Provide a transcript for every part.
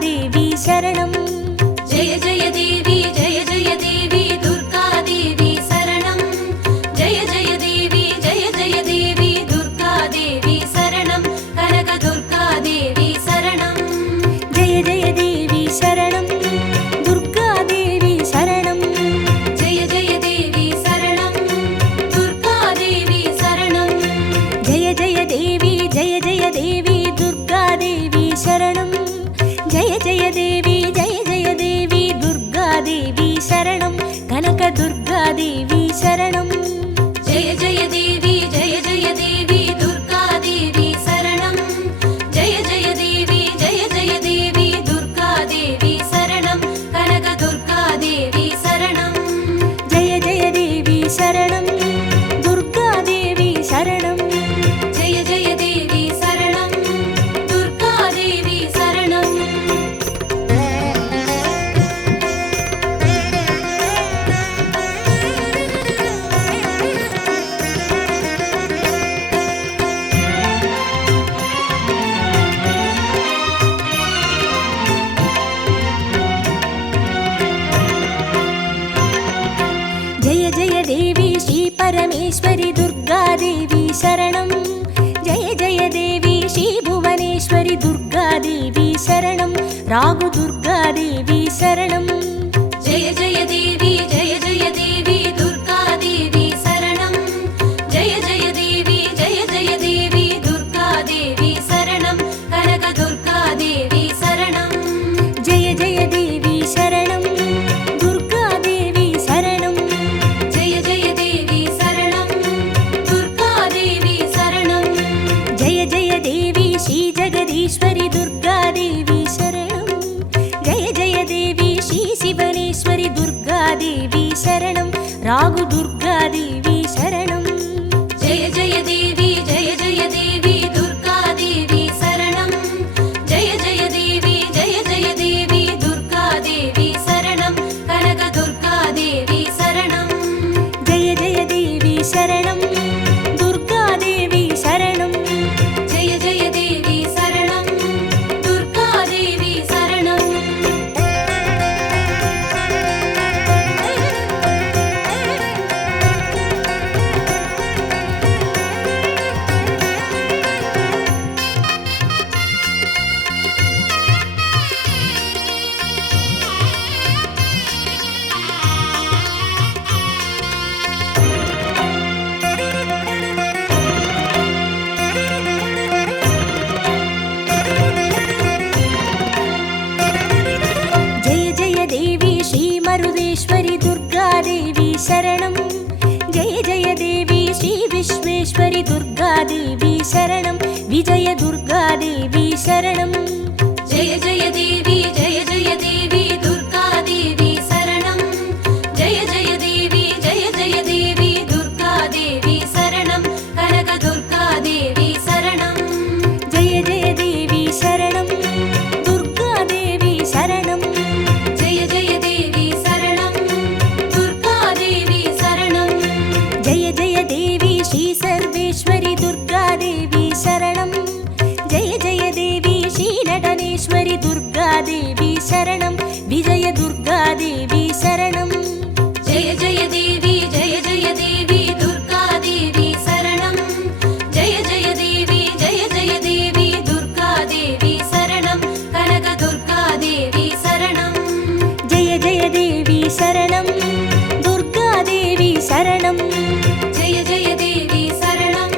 देवी शरणं जय जय देवी दुर्गा देवी शरणं जय जय देवी दुर्गा देवी शरणं कनक दुर्गा देवी शरणं जय जय देवी शरणं दुर्गा देवी शरणं जय जय देवी शरणं दुर्गा देवी शरणं जय जय देवी दुर्गा देवी शरणं जय जय देवी दुर्गा देवी शरणं कनक दुर्गा देवी शरणं जय जय देवी दुर्गा देवी शरणं जय जय देवी दुर्गा देवी शरणं कनक दुर्गा देवी शरणं जय जय देवी शरणं दुर्गा देवी शरणं जय जय देवी शरणं दुर्गा देवी शरणं जय जय देवी श्री परमेश्वरी दुर्गा देवी शरणं जय जय देवी श्री भुवनेश्वरी दुर्गा देवी शरणं रागु दुर्गा देवी शरणं जय जय देवी दुर्गा देवी शरणं जय जय देवी दुर्गा देवी शरणं कनक दुर्गा देवी शरणं जय जय देवी शरणं दुर्गा देवी शरणं जय जय देवी शरणं दुर्गा देवी शरणं जय जय देवी श्री जगदीश्वरी दुर्गा देवी शरणं जय जय देवी श्री शिवनेश्वरी दुर्गा देवी शरणं रागु दुर्गा देवी शरणं जय जय देवी दुर्गा देवी शरणं जय जय देवी दुर्गा देवी शरणं कनक दुर्गा देवी शरणं जय जय देवी शरणं दुर्गा देवी शरणं जय जय देवी शरणं दुर्गा देवी शरणं जय जय देवी श्री मरुदेश्वरी दुर्गा देवी शरणं जय जय देवी श्री विश्वेश्वरी दुर्गा देवी शरणं विजय दुर्गा देवी शरणं जय जय देवी दुर्गा देवी शरणं जय जय देवी दुर्गा देवी शरणं कनक दुर्गा देवी शरणं जय जय देवी शरणं दुर्गा देवी शरणं जय जय देवी शरणं दुर्गा देवी शरणं जय जय देवी श्री सर्वेश्वरी दुर्गा देवी शरणं जय जय देवी श्री नटनेश्वरी दुर्गा देवी शरणं विजय दुर्गा देवी शरणं जय जय देवी दुर्गा देवी शरणं जय जय देवी दुर्गा देवी शरणं कनक दुर्गा देवी शरणं जय जय देवी शरणं दुर्गा देवी शरणं जय जय देवी शरणं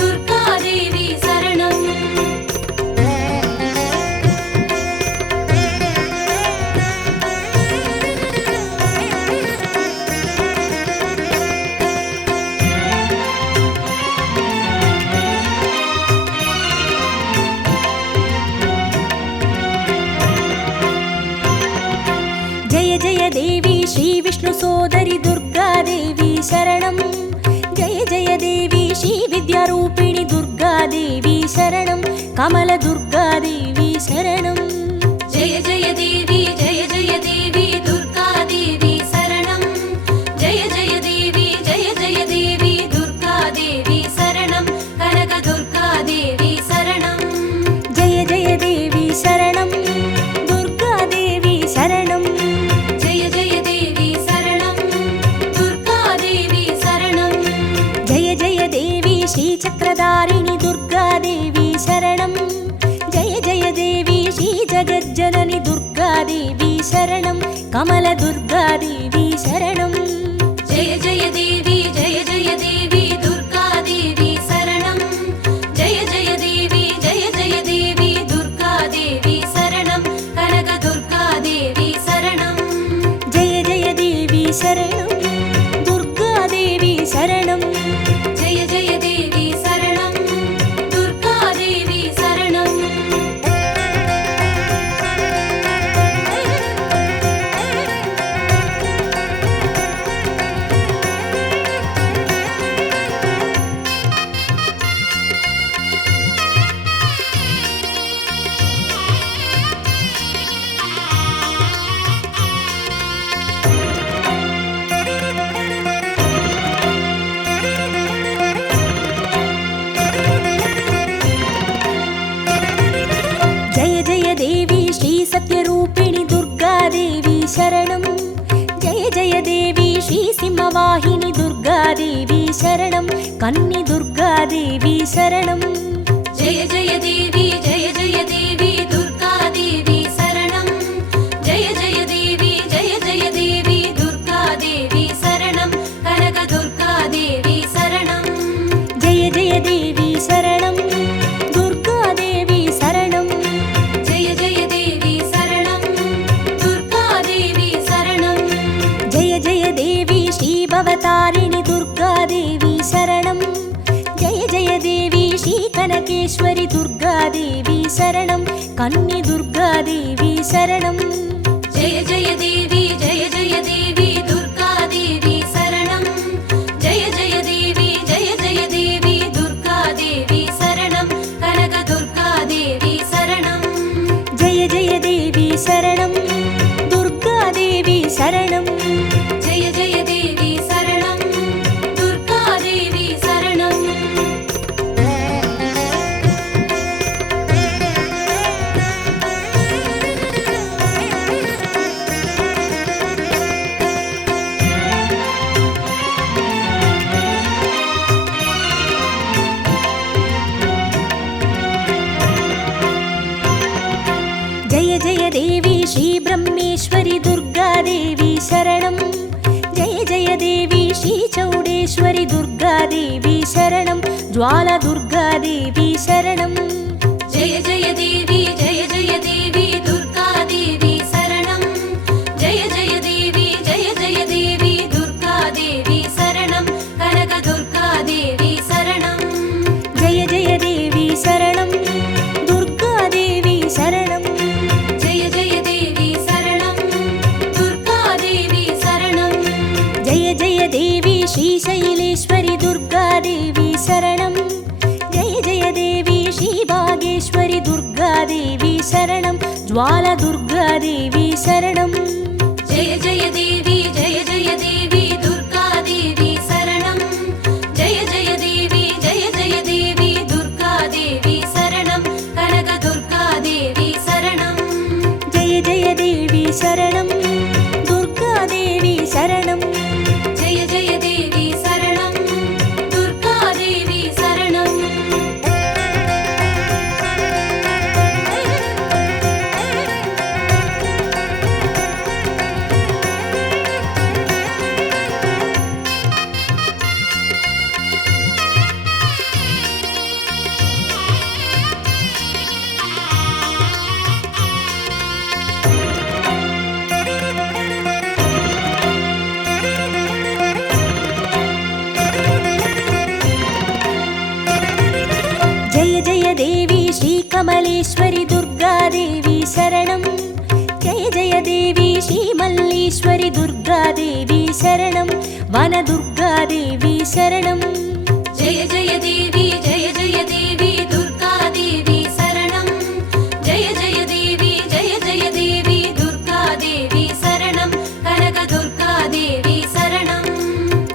दुर्गा देवी शरणं जय जय देवी श्री विष्णु सोदरी दुर्गा देवी शरणं जय जय देवी श्री विद्यारूपिणी दुर्गा देवी शरणं कमल दुर्गा देवी शरणं जय जय देवी दुर्गा देवी शरणं जय जय देवी दुर्गा देवी शरणं कनक दुर्गा देवी शरणं जय जय देवी शरणं शरणं कमलदुर्गादेवी शरणं जय जय देवी दुर्गादेवी शरणं जय जय देवी दुर्गादेवी शरणं कनकदुर्गादेवी शरणं जय जय देवी शरणं दुर्गादेवी शरणं जय जय देवी शरणं दुर्गादेवी शरणं जय जय देवी श्री सत्यरूपिणि दुर्गादेवी शरणं जय जय देवी श्री सिंहवाहिनी दुर्गादेवी शरणं कन्नि दुर्गादेवी शरणं जय जय देवी दुर्गादेवी शरणं जय जय देवी दुर्गादेवी शरणं कनकदुर्गादेवी शरणं जय जय देवी शरणं दुर्गादेवी शरणं जय जय देवी शरणं दुर्गादेवी शरणं जय जय देवी श्री भवतारिणि दुर्गादेवी शरणं जय जय देवी श्री कनकेश्वरि दुर्गादेवी शरणं कन्नि दुर्गादेवी शरणं जय जय देवी दुर्गादेवी शरणं जय जय देवी दुर्गादेवी शरणं कनकदुर्गादेवी शरणं जय जय देवी शरणं दुर्गादेवी शरणं जय जय देवी शरणं दुर्गादेवी शरणं जय जय देवी श्री ब्रह्मेश्वरि दुर्गादेवी शरणं जय जय देवी श्री चौडेश्वरि दुर्गादेवी शरणं ज्वाला दुर्गादेवी शरणं जय जय देवी दुर्गादेवी शरणं जय जय देवी दुर्गादेवी शरणं कनकदुर्गादेवी शरणं जय जय देवी शरणं दुर्गादेवी शरणं जय जय देवी शरणं दुर्गादेवी शरणं जय जय देवी श्री शैलेश्वरि दुर्गादेवी शरणं जय जय देवी श्री भागेश्वरि दुर्गादेवी शरणं ज्वाला दुर्गादेवी शरणं जय जय देवी दुर्गादेवी शरणं जय जय देवी दुर्गादेवी शरणं कनकदुर्गादेवी शरणं जय जय देवी शरणं दुर्गादेवी शरणं जय जय देवी शरणं दुर्गादेवी शरणं जय जय देवी श्री कमलेश्वरि दुर्गादेवी शरणं जय जय देवी श्री मल्लीश्वरि दुर्गादेवी शरणं वनदुर्गादेवी शरणं जय जय देवी दुर्गादेवी शरणं जय जय देवी दुर्गादेवी शरणं कनकदुर्गादेवी शरणं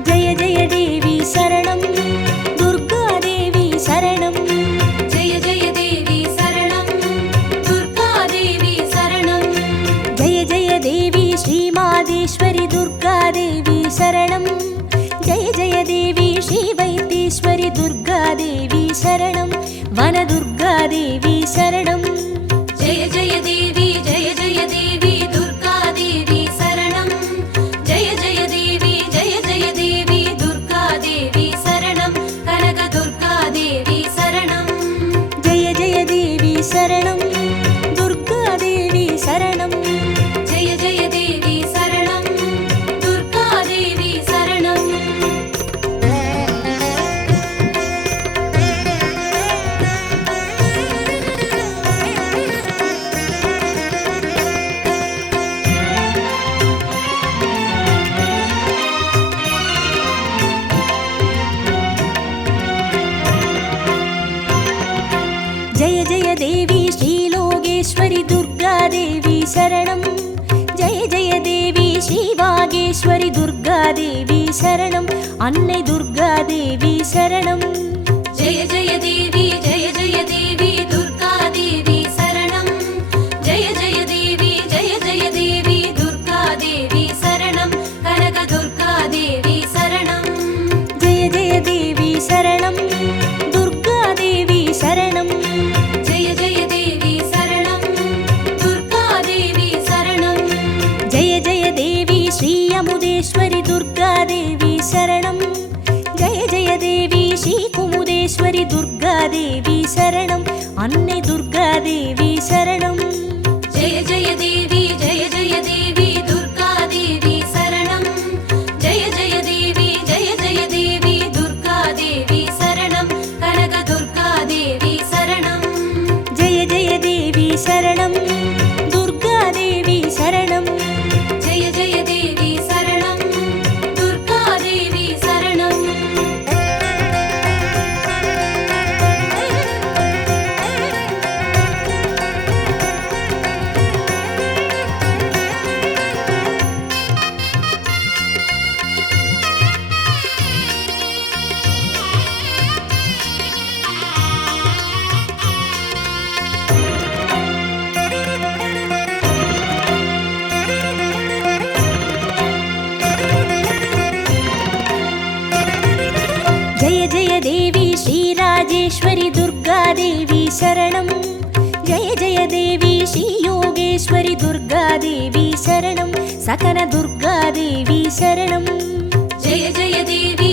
जय जय देवी शरणं दुर्गादेवी शरणं जय जय देवी शरणं दुर्गादेवी शरणं जय जय देवी श्री मादेश्वरि दुर्गादेवी शरणं जय जय देवी श्री वैद्येश्वरि दुर्गादेवी शरणं वनदुर्गादेवी शरणं जय जय देवी दुर्गादेवी शरणं जय जय देवी श्रीवागेश्वरि दुर्गादेवी शरणं अन्नै दुर्गादेवी शरणं जय जय देवी दुर्गादेवी शरणं जय जय देवी दुर्गादेवी शरणं कनक दुर्गादेवी शरणं जय जय देवी शरणं दुर्गादेवी शरणं जय जय देवी शरणं दुर्गादेवी शरणं जय जय देवी श्री अमुदेश्वरि दुर्गादेवी शरणं जय जय देवी श्री कुमुदेश्वरि दुर्गादेवी शरणं अन्नै दुर्गादेवी शरणं जय जय देवी दुर्गादेवी शरणं जय जय देवी दुर्गादेवी शरणं कनक दुर्गादेवी शरणं जय जय देवी शरणं दुर्गादेवी शरणं जय जय देवी शरणं दुर्गादेवी शरणं जय जय देवी श्रीराजेश्वरि दुर्गादेवी शरणं जय जय देवी श्रीयोगेश्वरि दुर्गादेवी शरणं सकन दुर्गादेवी शरणं जय जय देवी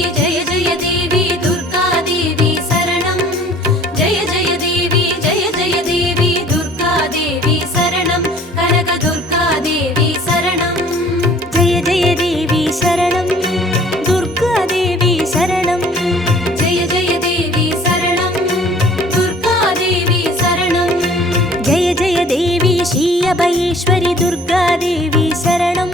दुर्गादेवी शरणं जय जय देवी दुर्गादेवी शरणं कनक दुर्गादेवी शरणं जय जय देवी शरणं दुर्गादेवी शरणं जय जय देवी शरणं दुर्गादेवी शरणं जय जय देवी श्री अभयेश्वरि दुर्गादेवी शरणं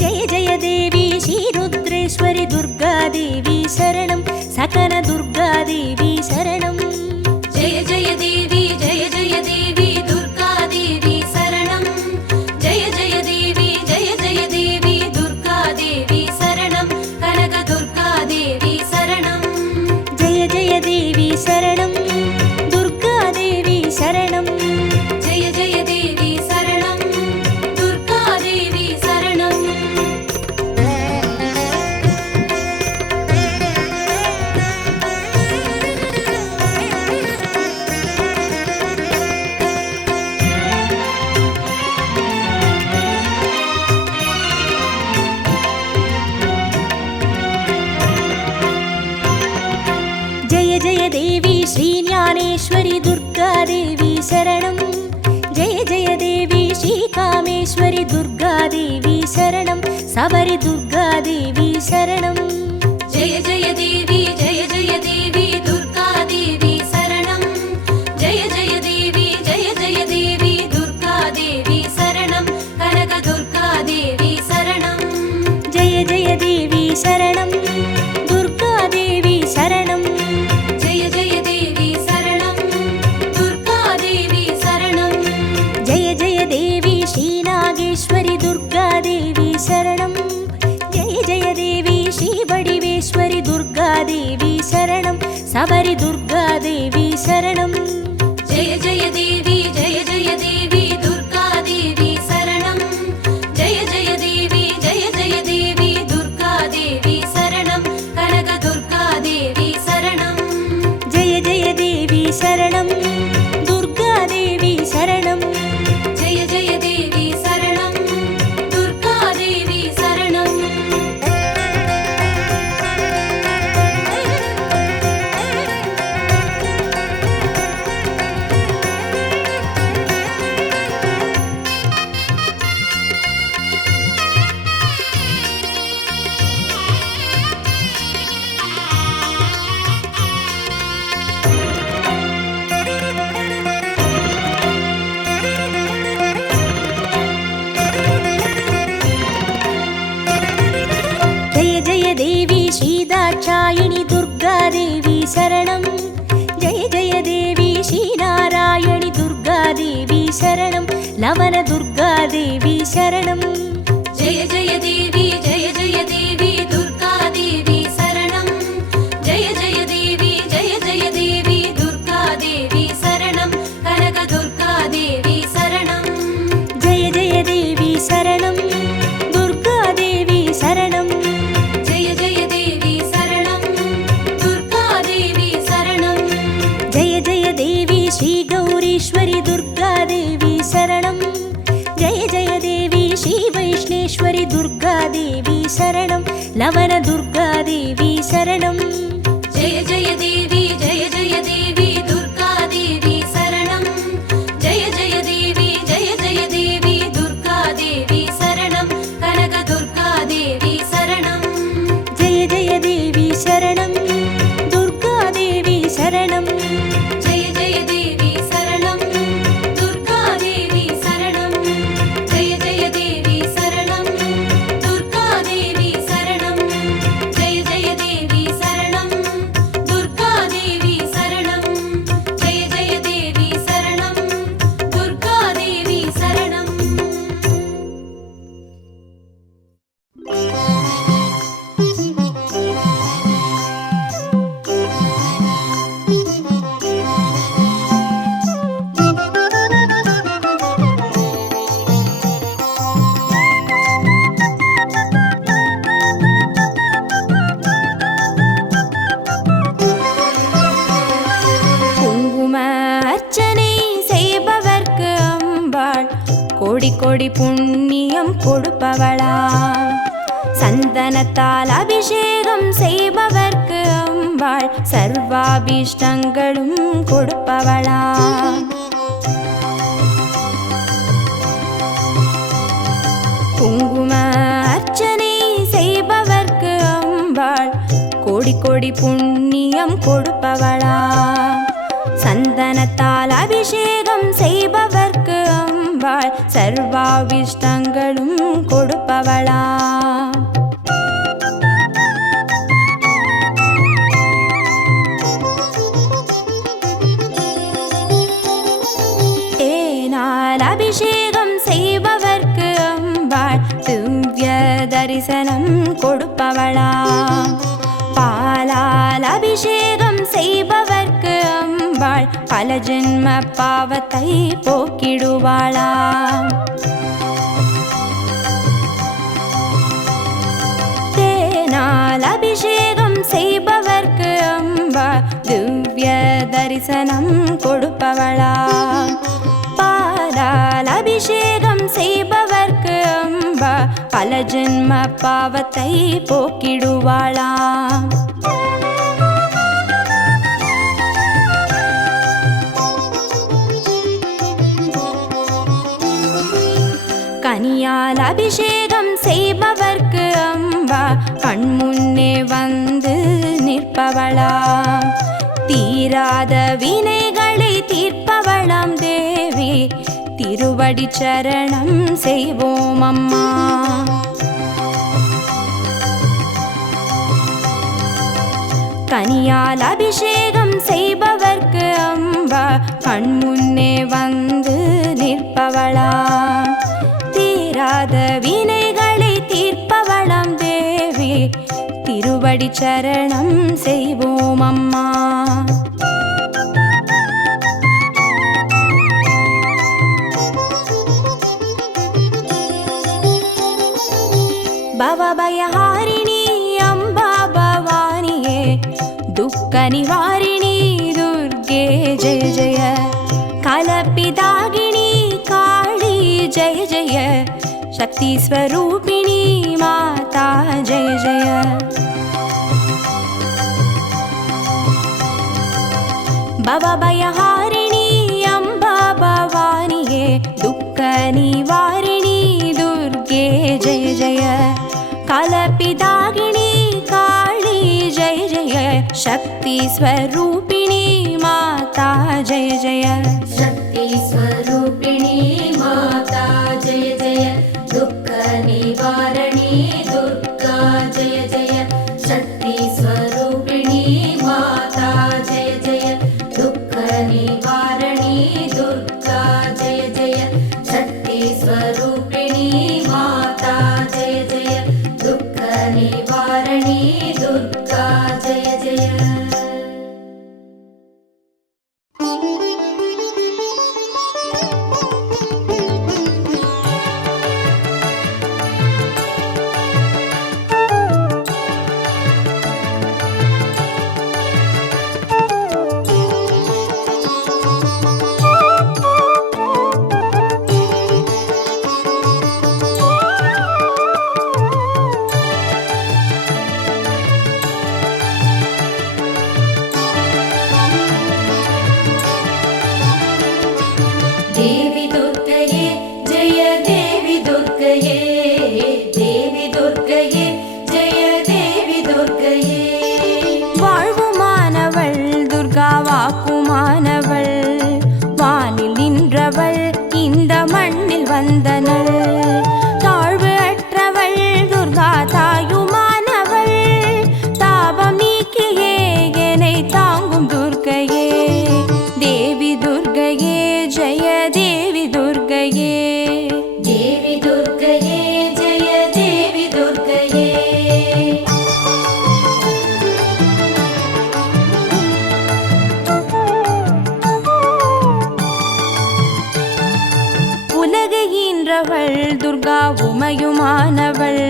जय जय देवी श्री रुद्रेश्वरि दुर्गादेवी शरणं सकन दुर्गादेवी शरणं जय जय देवी दुर्गादेवी शरणं जय जय देवी दुर्गादेवी शरणं कनक दुर्गादेवी शरणं जय जय देवी शरणं दुर्गादेवी शरणं जय जय देवी शरणं दुर्गादेवी शरणं जय जय देवी श्रीज्ञानेश्वरि दुर्गादेवी शरणं जय जय देवी श्रीकामेश्वरि दुर्गादेवी शरणं सबरि दुर्गादेवी शरणं जय जय देवी दुर्गादेवी शरणं जय जय देवी दुर्गादेवी शरणं कनक दुर्गादेवी शरणं जय जय देवी शरणं दुर्गादेवी शरणं जय जय देवी शरणं दुर्गादेवी शरणं जय जय देवी श्रीनागेश्वरि दुर्गादेवी शरणं जय जय देवी श्रीवडिवेश्वरि दुर्गादेवी शरणं सबरि दुर्गादेवी शरणं जय जय देवी दुर्गादेवी शरणं जय जय देवी दुर्गादेवी शरणं कनक दुर्गादेवी शरणं जय जय देवी शरणं दुर्गादेवी शरणं जय जय देवी शरणं दुर्गादेवी शरणं दाक्षायिणी दुर्गादेवी शरणं जय जय देवी श्रीनारायणि दुर्गादेवी शरणं लवनदुर्गादेवी शरणं जय जय देवी दुर्गा देवी शरणं जय जय देवी दुर्गा देवी शरणं कनकदुर्गा देवी शरणं जय जय देवी शरणं दुर्गा देवी शरणं जय जय देवी शरणं दुर्गा देवी शरणं जय जय देवी श्री गौरीश्वरी दुर्गा देवी शरणं जय जय देवी श्री वैष्णेश्वरी दुर्गा देवी शरणं लवनदुर्गा देवी शरणं जय जय देवी दुर्गा देवी शरणं जय जय देवी दुर्गा देवी शरणं कनकदुर्गा देवी शरणं जय जय देवी शरणं दुर्गा देवी शरणं जय जय देवी शरणं दुर्गा देवी शरणं जय जय देवी शरणं दुर्गा देवी शरणं जय जय देवी शरणं दुर्गा देवी शरणं जय जय देवी शरणं दुर्गा देवी शरणं குங்கும அர்ச்சனை செய்பவர்க்கு அம்பாள் கோடி கோடி புண்ணியம் கொடுப்பவளா சந்தனத்தால் அபிஷேகம் செய்பவர்க்கு அம்பாள் சர்வாபீஷ்டங்களும் கொடுப்பவளா குங்கும அர்ச்சனை செய்பவர்க்கு அம்பாள் கோடி கோடி புண்ணியம் கொடுப்பவளா சந்தனத்தால் அபிஷேகம் செய்பவர்க்கு அம்பாள் சர்வாவிஷ்டங்களும் கொடுப்பவளா தேனால் அபிஷேகம் செய்பவர்க்கு அம்பாள் திவ்ய தரிசனம் கொடுப்பவளா பாலால் அபிஷேகம் செய்பவர்க்கு அம்பாள் பல ஜென்ம பாவத்தை போக்கிடுவாளா தேனால் அபிஷேகம் செய்பவர்க்கு அம்பாள் திவ்ய தரிசனம் கொடுப்பவளா பாலால் அபிஷேகம் செய்பவர்க்கு அம்பா பல ஜென்ம பாவத்தை போக்கிடுவாளா கனியால் அபிஷேகம் செய்பவர்க்கு அம்பா கண்முன்னே வந்து நிற்பவளா தீராத வினைகளை தீர்ப்பவளாம் தேவி திருவடி சரணம் செய்வோம் அம்மா கனியால் அபிஷேகம் செய்பவர்க்கு அம்பா கண்முன்னே வந்து நிற்பவளா தீராத வினைகளை தீர்ப்பவளாம் தேவி திருவடி சரணம் செய்வோம் அம்மா பவபயஹாரிணி அம்பா பவானியே துக்க நிவாரிணி துர்गे जय जय कालपिदागिनी काली जय जय शक्ति स्वरूपिणी माता जय जय भवभयहारिणी अम्बा भवानिये दुःख निवारिणी दुर्गे जय जय कालपिदागिनी काली जय जय शक्ति स्वरूपिणी माता जय जय शक्ति स्वरूपिणी माता जय जय दुःख निवारणी दुर्गा जय जय शक्ति स्वरूपिणी माता जय जय दुःख निवारणी दुर्गा जय जय निवारणी दुर्गा जय जय। देवी दुर्गये जय देवी दुर्गये, देवी दुर्गये जय देवी दुर्गये। வாழ்வுமானவள் துர்கா வாக்குமானவள், வானில் நின்றவள் இந்த மண்ணில் வந்தனள். தாழ்வு அற்றவள் துர்கா தாயுமானவள், தாபம் நீக்கியே என்னை தாங்கும் துர்க்கையே. தேவி துர்கையே ஜெய தேவி துர்கையே, देवी दुर्गये जय देवी दुर्गये। உலகை ஈன்றவள் துர்கா உமையுமானவள்,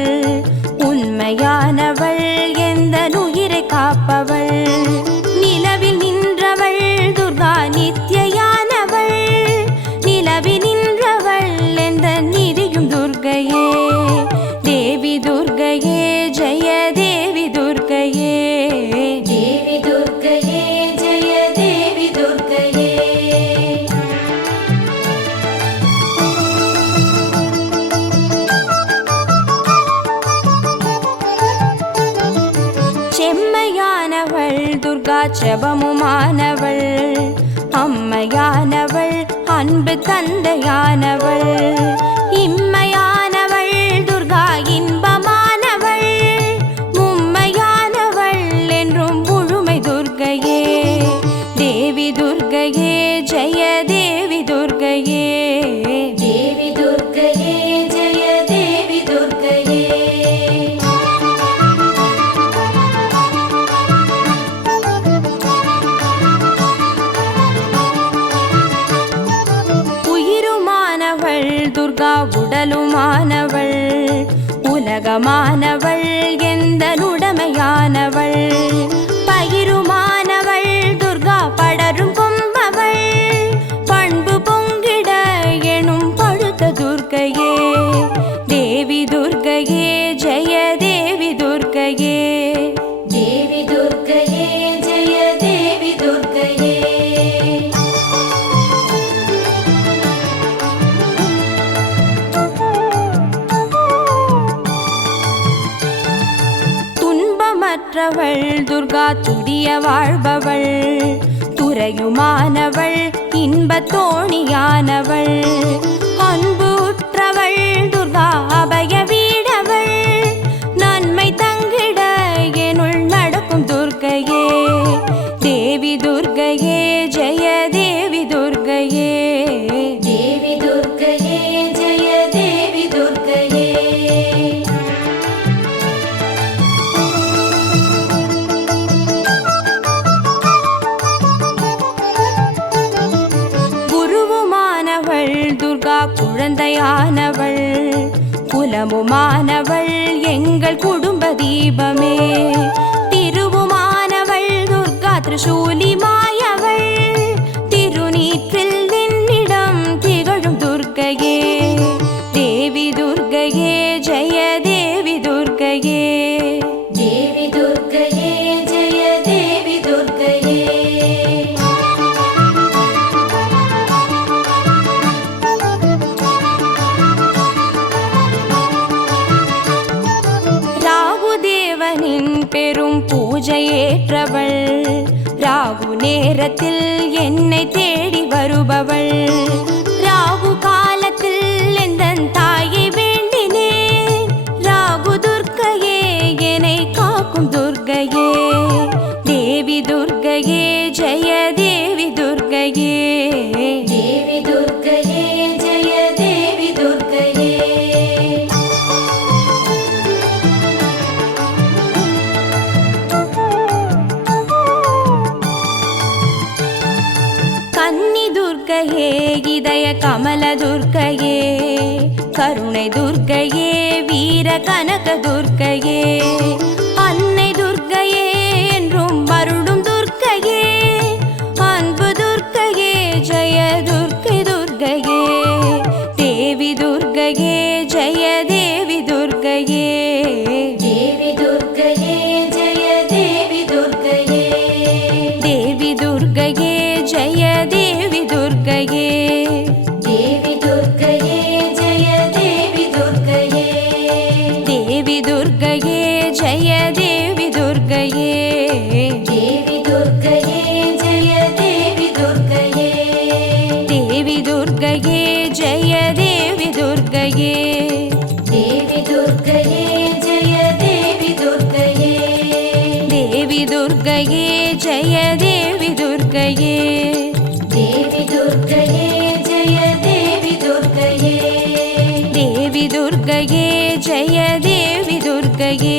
உண்மையானவள் எந்த உயிரை காப்பவள். நிலவில் நின்றவள் துர்கா நித்யானவள், நிலவில் நின்றவள் எந்த நிதியும் துர்கையே. தேவி துர்கையே ஜெய தேவி துர்கையே, देवी दुर्गये जय देवी दुर्गये। செம்மையானவள் துர்கா செபமுமானவள், அம்மையானவள் அன்பு தந்தையானவள். இம்மையானவள் துர்கா இன்பமானவள், மும்மையானவள் என்றும் முழுமை துர்கையே. தேவி துர்கையே ஜெய தேவி துர்கையே, देवी दुर्गये जय देवी दुर्गये। உயிருமானவள் துர்கா உடலுமானவள், உலகமானவள் எந்த உடமையானவள். பயிருமானவள் துர்கா படரும் கொம்பவள், பண்பு பொங்கிட எனும் பழுத்த துர்க்கையே. தேவி துர்கையே ஜெய தேவி துர்கையே, देवी दुर्गये जय देवी दुर्गये। துன்பமற்றவள் துர்கா துரிய வாழ்பவள், துறையுமானவள் இன்பத் தோணியானவள். அன்பு உற்றவள் துர்கா அபய வீடவள், நன்மை தங்கிட எனுள் நடக்கும் துர்க்கையே. தேவி துர்கையே ஜெய தேவி துர்கையே, देवी दुर्गये जय देवी दुर्गये। குருவுமானவள் துர்கா குழந்தையானவள், குலமுமானவள் எங்கள் குடும்ப தீபமே. திருவுமானவள் துர்கா திரிசூலி மாயவள், திருநீற்றில் என்னிடம் திகழும் துர்க்கையே. தேவி துர்கையே ஜெய தேவி துர்கையே, देवी दुर्गये जय देवी दुर्गये। ராகுதேவனின் பெரும் பூஜையேற்றவள், ராகு நேரத்தில் என்னை தேடி வருபவள். ராகு காலத்தில் எந்தன் தாயை வேண்டினேன், ராகு துர்க்கையே என்னை காக்கும் துர்க்கையே. தேவி துர்க்கையே ஜெய தேவி துர்க்கையே, देवी दुर्गये जय देवी दुर्गये। கமல துர்க்கையே, கருணை துர்க்கையே, வீர கனக துர்க்கையே, அன்னை துர்க்கையே, என்றும் அருளும் துர்க்கையே, அன்பு துர்க்கையே, ஜெய துர்க்கை துர்க்கையே, தேவி துர்க்கையே, ஜெய தேவி துர்க்கையே, தேவி துர்க்கையே ஜெய தேவி துர்க்கையே, தேவி துர்க்கையே, ஜெய தேவி துர்க்கையே, தேவி துர்க்கையே ஜெய தேவி துர்க்கையே, தேவி துர்க்கையே, ஜெய தேவி துர்க்கையே, தேவி துர்க்கையே ஜெய தேவி துர்க்கையே, தேவி துர்க்கையே, ஜெய தேவி துர்க்கையே, தேவி துர்க்கையே ஜெய தேவி துர்க்கையே, தேவி துர்க்கையே, ஜெய தேவி துர்க்கையே, தேவி துர்க்கையே ஜெய தேவி துர்க்கையே, தேவி துர்க்கையே, ஜெய தேவி துர்க்கையே,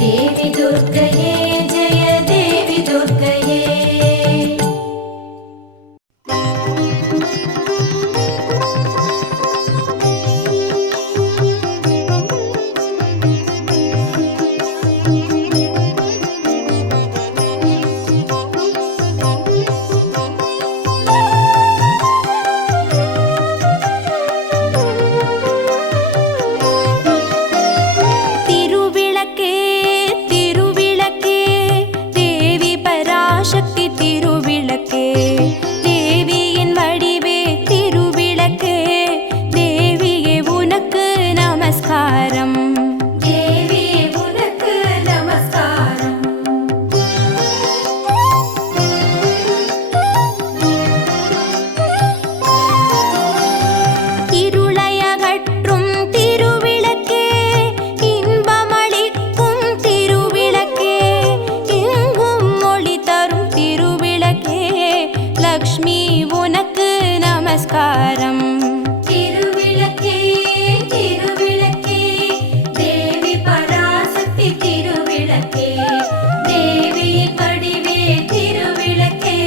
தேவி துர்க்கையே ஜெய தேவி துர்க்கையே. திருவிளக்கே திருவிளக்கே, தேவி பராசக்தி திருவிளக்கே, தேவியின் வடிவே திருவிளக்கே, தேவியே உனக்கு நமஸ்காரம், தேவி உனக்கு நமஸ்காரம், இருளையகற்றும் திருவிளக்கே, இன்பமளிக்கும் திருவிளக்கே, எங்கும் ஒளி தரும் திருவிளக்கே, லக்ஷ்மி உனக்கு நமஸ்காரம், திருவிளக்கே திருவிளக்கே, தேவி பராசக்தி திருவிளக்கே, தேவியின் வடிவே திருவிளக்கே,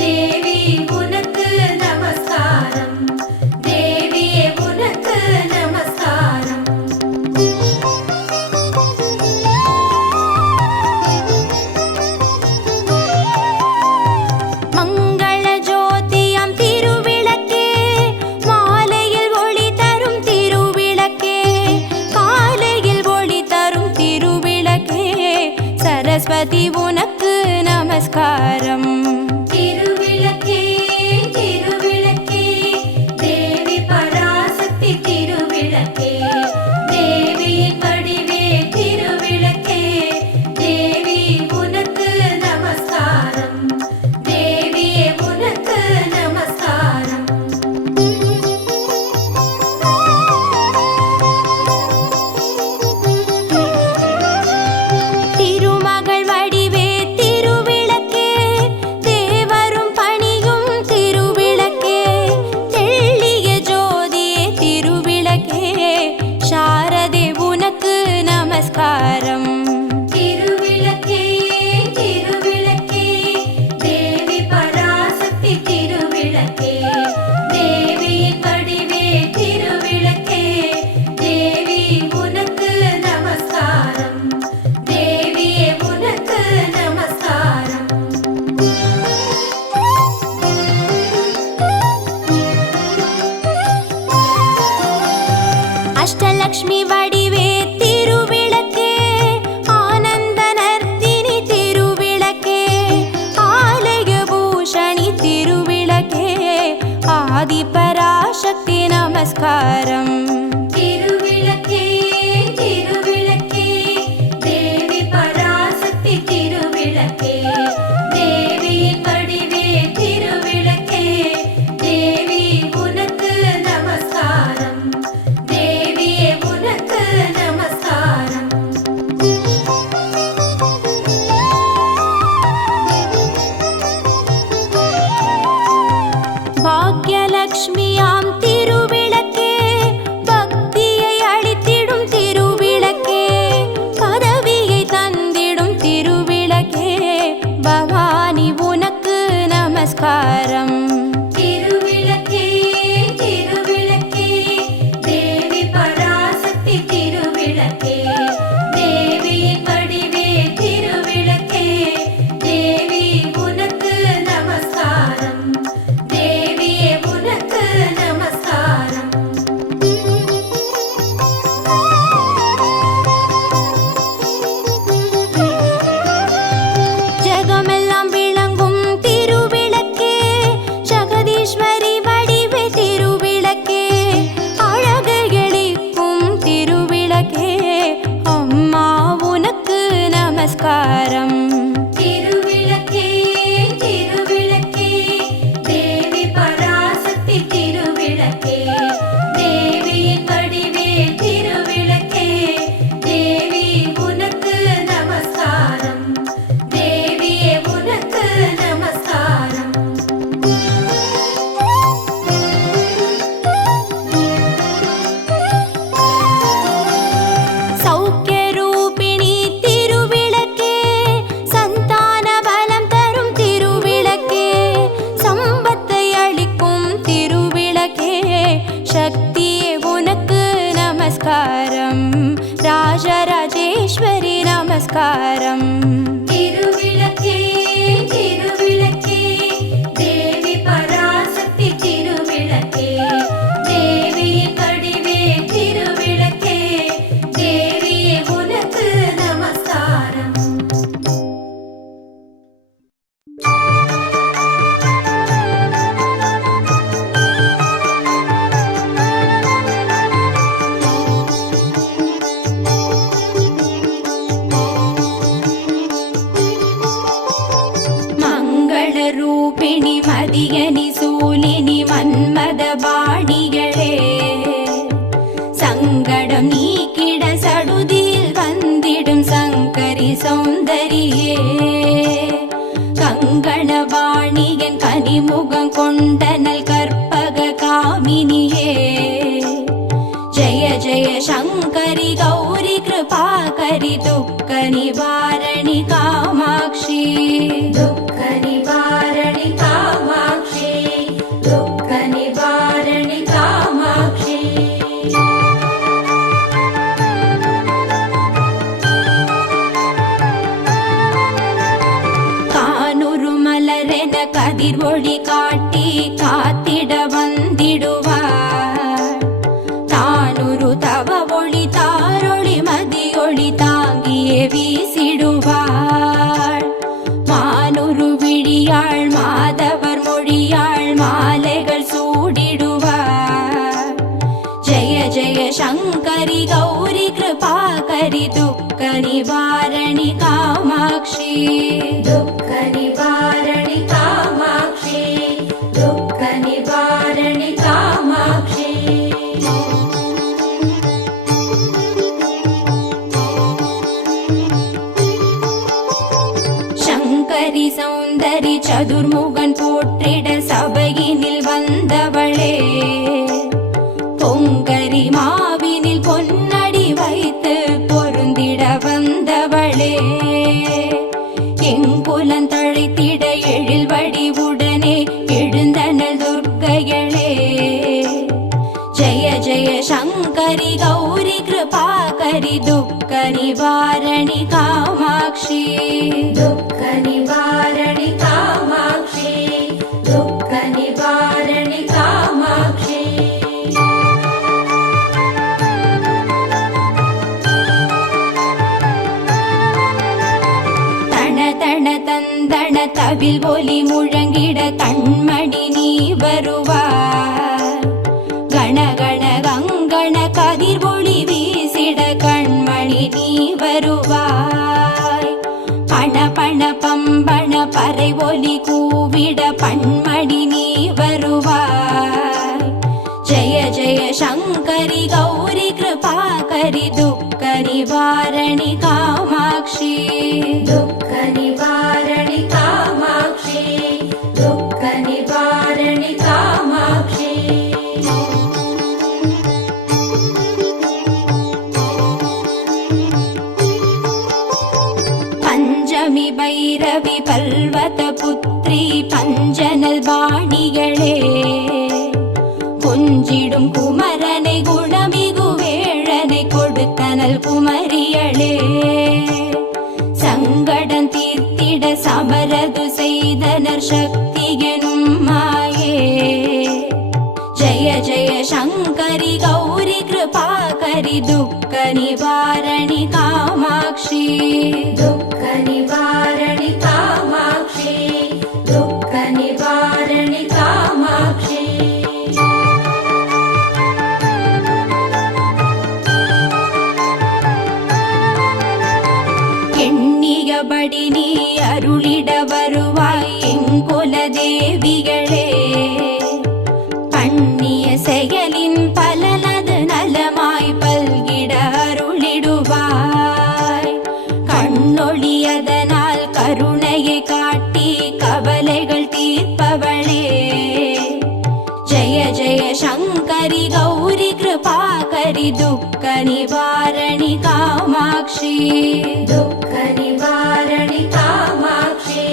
தேவி உனக்கு நமஸ்காரம், தேவியே உனக்கு நமஸ்காரம். மங்கள ஜோதியம் திருவிளக்கே, மாலையில் ஒளி தரும் திருவிளக்கே, காலையில் ஒளி தரும் திருவிளக்கே, சரஸ்வதி உனக்கு நமஸ்காரம், திருவிளக்கே திருவிளக்கே, தேவி பராசக்தி திருவிளக்கே, தேவியின் வடிவே திருவிளக்கே, தேவி உனக்கு நமஸ்காரம், தேவியே உனக்கு நமஸ்காரம். திருமகள் வடிவே திருவிளக்கே, நமஸ்காரம். திருவிளக்கே திருவிளக்கே தேவி பராசக்தி திருவிளக்கே தேவியின் வடிவே திருவிளக்கே தேவியே உனக்கு நமஸ்காரம். ரூபிணி மதியனி சூலினி மன்மத பாணிகளே சங்கடம் நீக்கிட சடுதியில் வந்திடும் சங்கரி சௌந்தரியே கங்கணவாணியன் கனிமுகம் கொண்டனல் கற்பக காமினியே ஜய ஜய சங்கரி கௌரி கிருபாகரி துக்க நிவாரணி காமாட்சி துக்க நிவாரணி காமாட்சி துக்க நிவாரணி காமாட்சி. கானுரு மலரென கதிர் ஒளி காட்டி காத்திட வந்திடுவார் தானுரு தவ ஒளி தாரொளி மதியொளி தாங்கியே வீசிடுவார் மானுரு விழியாள் மாதவர் மொழியாள் மாலைகள் சூடிடுவார் ஜய ஜய சங்கரி கௌரி கிருபாகரி துக்க நிவாரணி காமாட்சி துக்க நிவாரணி காமாட்சி துக்க நிவாரணி காமாட்சி. சங்கரி சௌந்தரி சதுர்முகன் போற்றிட சபையினில் வந்தவளே பொங்கரி மாவினில் பொன்னடி வைத்து பொருந்திட வந்தவளே எங்குலன் தழைத்திட எழில் வடிவுடனே எழுந்தனல் துர்க்கைகளே ஜய ஜய சங்கரி கௌரி கிருபாகரி துக்க நிவாரணி காமாட்சி துக்க நிவாரணி காமாட்சி துக்க நிவாரணி காமாட்சி. தன தன தந்தன தவில் ஒலி முழங்கிட கண்மணி நீ வருவார் கணகண கங்கண கதிர் ஒளி வீசிட கண்மணி நீ வருவாய் பண பண பம்பண பறை ஒலி கூவிட பண்மணி நீ வருவாய் ஜய ஜய சங்கரி கௌரி கிருபாகரி துக்க நிவாரணி காமாட்சி துக்க நிவாரணி காமாட்சி துக்க நிவாரணி காமாட்சி. பஞ்சமி பைரவி பல்வத புத்ரி பஞ்சனல் பாணிகளே கொஞ்சிடும் குமரனை குணமிகு வேழனை கொடுத்தனல் குமரியளே சங்கடம் தீர்த்திட சமரது செய்தனர் சக்தி எனும் மாயே ஜய ஜய சங்கரி கௌரி கிருபாகரி துக்க நிவாரணி காமாட்சி துக்க நிவாரணி காமாட்சி துக்க நிவாரணி காமாட்சி. எண்ணியபடி நீ அருளிட வருவாய் எங்குல தேவிகளே பண்ணிய செயலின் பலனது நலமாய் பல்கிட அருளிடுவாய் கண்ணொழியதனால் கருணையை காட்டி கவலைகள் தீர்ப்பவளே ஜய ஜய சங்கரி கௌரி கிருபாகரி துக்க நிவாரணி காமாட்சி துக்க நிவாரணி காமாட்சி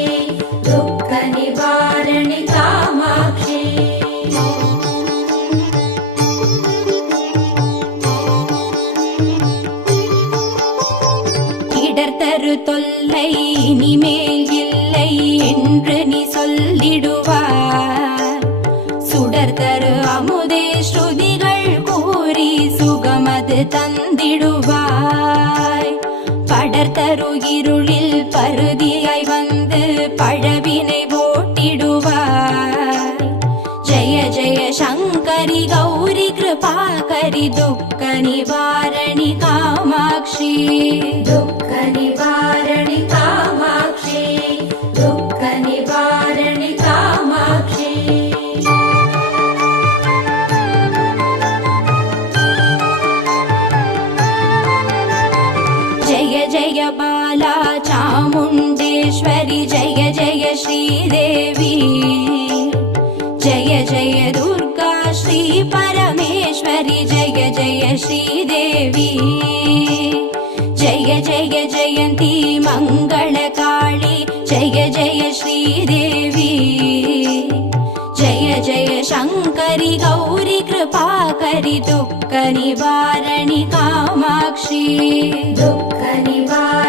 துக்க நிவாரணி காமாட்சி. இடர்தரு தரு தொல்லை இனிமேல் இல்லை என்று நீ சொல்லிடுவாய். சுடர் தரு அமுதே ஸ்ருதிகள் கூறி சுகமது தந்திடுவாய். படர் தரு இருளில் பருதியாய் வந்து பழவினை ஓட்டிடுவாய். ஜெய ஜெய சங்கரி கௌரி கிருபாகரி துக்க நிவாரணி காமாட்சி. दुःख निवारणि कामाक्षी दुःख निवारणि कामाक्षी. जय जय बाला चामुण्डेश्वरि जय जय श्रीदेवी. जय जय दुर्गा श्री परमेश्वरि जय जय श्रीदेवी. जय जय जयन्ती मङ्गलकाळी जय जय श्रीदेवी. जय जय शङ्करि गौरी कृपाकरि दुःख निवारणि कामाक्षी. दुःख निवारणि